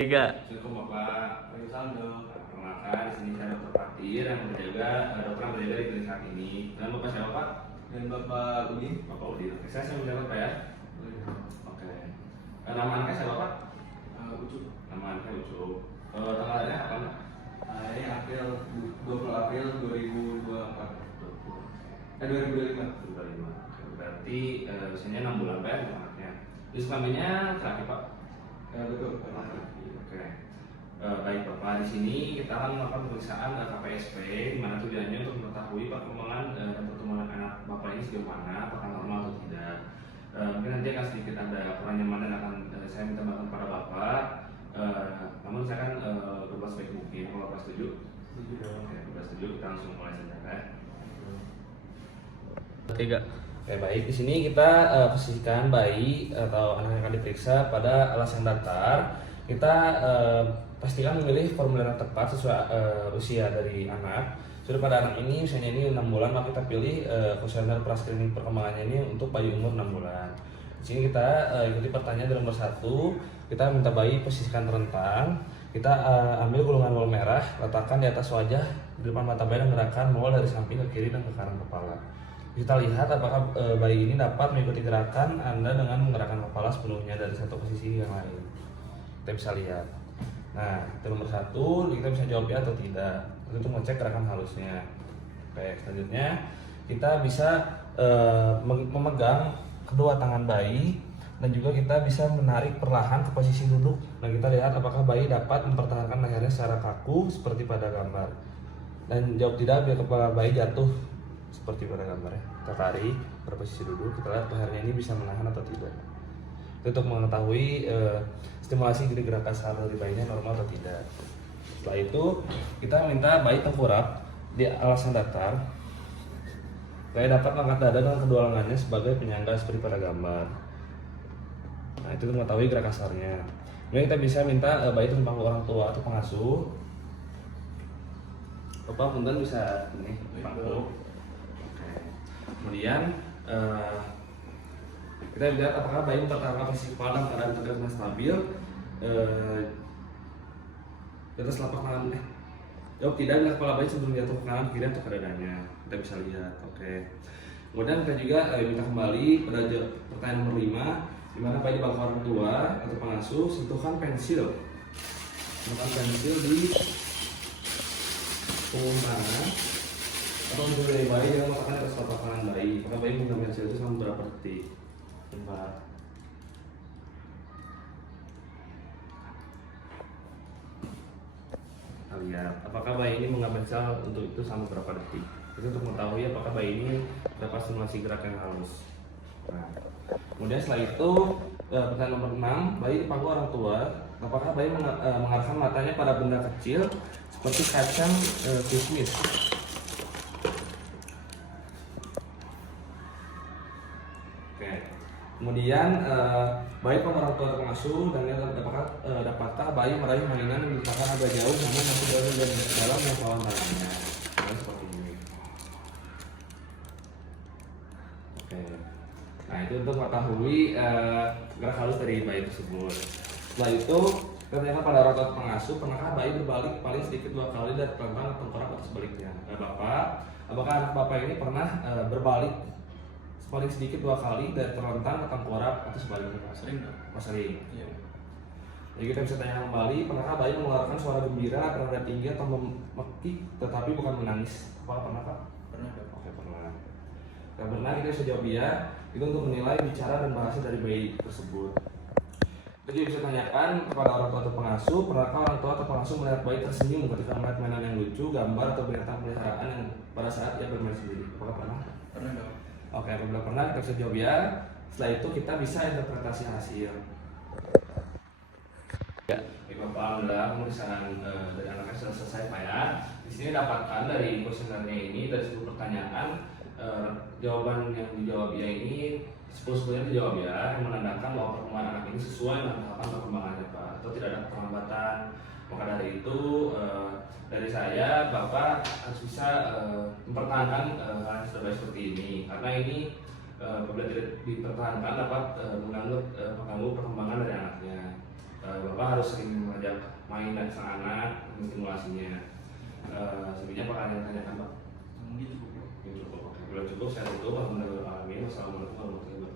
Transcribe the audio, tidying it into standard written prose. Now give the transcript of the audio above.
Tiga. Assalamualaikum Bapak. Perkenalkan, di sini saya Dr. Fatir yang menjaga dokter yang berjaga di klinik saat ini. Dan Bapak siapa Pak? Dan Bapak Udin. Bapak Udin. Oke, saya menjaga Pak ya. Oke. Nama anaknya siapa Pak? Ucup. Nama anaknya Ucup. Tanggal lahirnya apa Pak? Ini April 20 April 2024. 2025. 2005. Oke, berarti usianya 6 bulan Pak ya anaknya. Terus kelaminnya laki Pak? Betul. Laki. Oke. Baik Bapak, di sini kita akan melakukan pemeriksaan KPSP, di mana tujuannya untuk mengetahui perkembangan dan pertumbuhan anak Bapak ini sejauh mana, apakah normal atau tidak. Mungkin nanti akan sedikit ada kurang nyaman dan akan saya minta bantuan kepada Bapak. Namun saya akan berbuat sebaik mungkin. Kalau Bapak setuju? Setuju dong. Oke, Bapak setuju, kita langsung mulai saja ya. Tiga. Oke, baik. Di sini kita posisikan bayi atau anak yang akan diperiksa pada alas yang datar. Kita pastikan memilih formulir yang tepat sesuai usia dari anak. Sudah pada anak ini usianya ini 6 bulan, maka kita pilih kuesioner pra-screening perkembangannya ini untuk bayi umur 6 bulan. Di sini kita ikuti pertanyaan dari nomor 1. Kita minta bayi posisikan terentang. Kita ambil gulungan wol merah, letakkan di atas wajah di depan mata bayi dan gerakan wol dari samping ke kiri dan ke kanan kepala. Kita lihat apakah bayi ini dapat mengikuti gerakan Anda dengan menggerakkan kepala sepenuhnya dari satu posisi yang lain. Kita bisa lihat. Nah, itu nomor 1, kita bisa jawab ya atau tidak. Itu untuk mengecek gerakan halusnya. Oke, selanjutnya kita bisa memegang kedua tangan bayi dan juga kita bisa menarik perlahan ke posisi duduk. Nah, kita lihat apakah bayi dapat mempertahankan lehernya secara kaku seperti pada gambar. Dan jawab tidak biar kepala bayi jatuh seperti pada gambarnya. Kita tarik pada posisi duduk, kita lihat lehernya ini bisa menahan atau tidak. Itu untuk mengetahui stimulasi gerakan sehari dari bayinya normal atau tidak. Setelah itu kita minta bayi tengkurap di alas yang datar. Bayi dapat mengangkat dada dengan kedua lengannya sebagai penyangga seperti pada gambar. Nah, itu untuk mengetahui gerak kasarnya. Kemudian kita bisa minta bayi tumpang ke orang tua atau pengasuh. Bapak punten bisa ini pangku. Kemudian kita lihat apakah bayi mempertahankan posisi kepala dalam keadaan tegak dan stabil di atas telapak tangan. Jawab tidak bila kepala bayi sebelum jatuh ke kanan, kiri atau ke dadanya. Kita bisa lihat. Oke. Kemudian kita juga minta kembali pada pertanyaan nomor 5, di mana bayi di bangku orang tua atau pengasuh, sentuhkan pensil di punggung tangan atau untuk dari bayi dengan meletakkan di atas telapak tangan bayi. Maka bayi menggunakan pensil itu selama beberapa detik. Coba. Kita lihat apakah bayi ini mengambil sel untuk itu selama berapa detik. Itu untuk mengetahui apakah bayi ini dapat stimulasi gerak yang halus. Nah, kemudian setelah itu pertanyaan nomor 6, bayi di pangku orang tua. Apakah bayi mengarahkan matanya pada benda kecil seperti kacang kismis? Oke. Kemudian bayi pada orang tua atau pengasuh dan dapatkah bayi meraih mainan yang diletakkan agak jauh namun masih berada dalam jangkauan tangannya? Nah, seperti ini. Oke. Nah, itu untuk mengetahui gerak halus dari bayi tersebut. Setelah itu, ternyata pada orang tua atau pengasuh, pernahkah bayi berbalik paling sedikit 2 kali dari telentang ke tengkorak atau sebaliknya? Nah, Bapak, apakah anak Bapak ini pernah berbalik paling sedikit 2 kali dari terlentang ke tengkorak atau sebaliknya? Sering dong. Sering. Iya. Jadi kita bisa tanya kembali, pernahkah bayi mengeluarkan suara gembira, nada tinggi atau memekik tetapi bukan menangis? Apakah pernah Pak? Pernah dong. Oke, pernah. Kalau pernah kita bisa jawab iya. Itu untuk menilai bicara dan bahasa dari bayi tersebut. Kita juga bisa tanyakan kepada orang tua atau pengasuh, pernahkah orang tua atau pengasuh melihat bayi tersenyum ketika melihat mainan yang lucu, gambar atau binatang peliharaan yang pada saat ia bermain sendiri? Apakah pernah? Pernah dong. Oke, apabila pernah kita bisa jawab ya. Setelah itu kita bisa interpretasi hasil. Ya, Bapak, alhamdulillah pemeriksaan dari anaknya sudah selesai Pak ya. Di sini dapatkan dari kuesionernya ini dari 10 pertanyaan jawaban yang dijawab ya ini 10-10-nya dijawab ya, yang menandakan bahwa perkembangan anak ini sesuai dengan tahapan perkembangannya Pak, atau tidak ada perlambatan. Maka dari itu dari saya Bapak harus bisa mempertahankan hal yang sudah baik seperti ini, karena ini apabila tidak dipertahankan dapat mengganggu perkembangan dari anaknya. Bapak harus sering mengajak main dan sang anak, menstimulasinya. Sebenarnya apakah ada yang tanyakan Pak? Mungkin cukup. Cukup, oke. Kalau cukup saya tutup. Alhamdulillah. Wassalamualaikum warahmatullahi wabarakatuh.